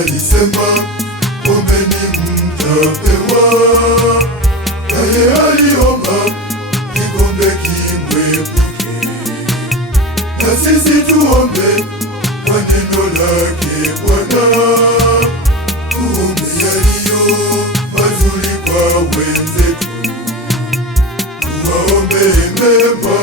alisema ombeni mtapewa, naye aliomba kikombe kimwepuke. Na sisi tuombe kwa neno lake Bwana, tuombe yaliyo mazuri kwa wenzetu, tuwaombe mema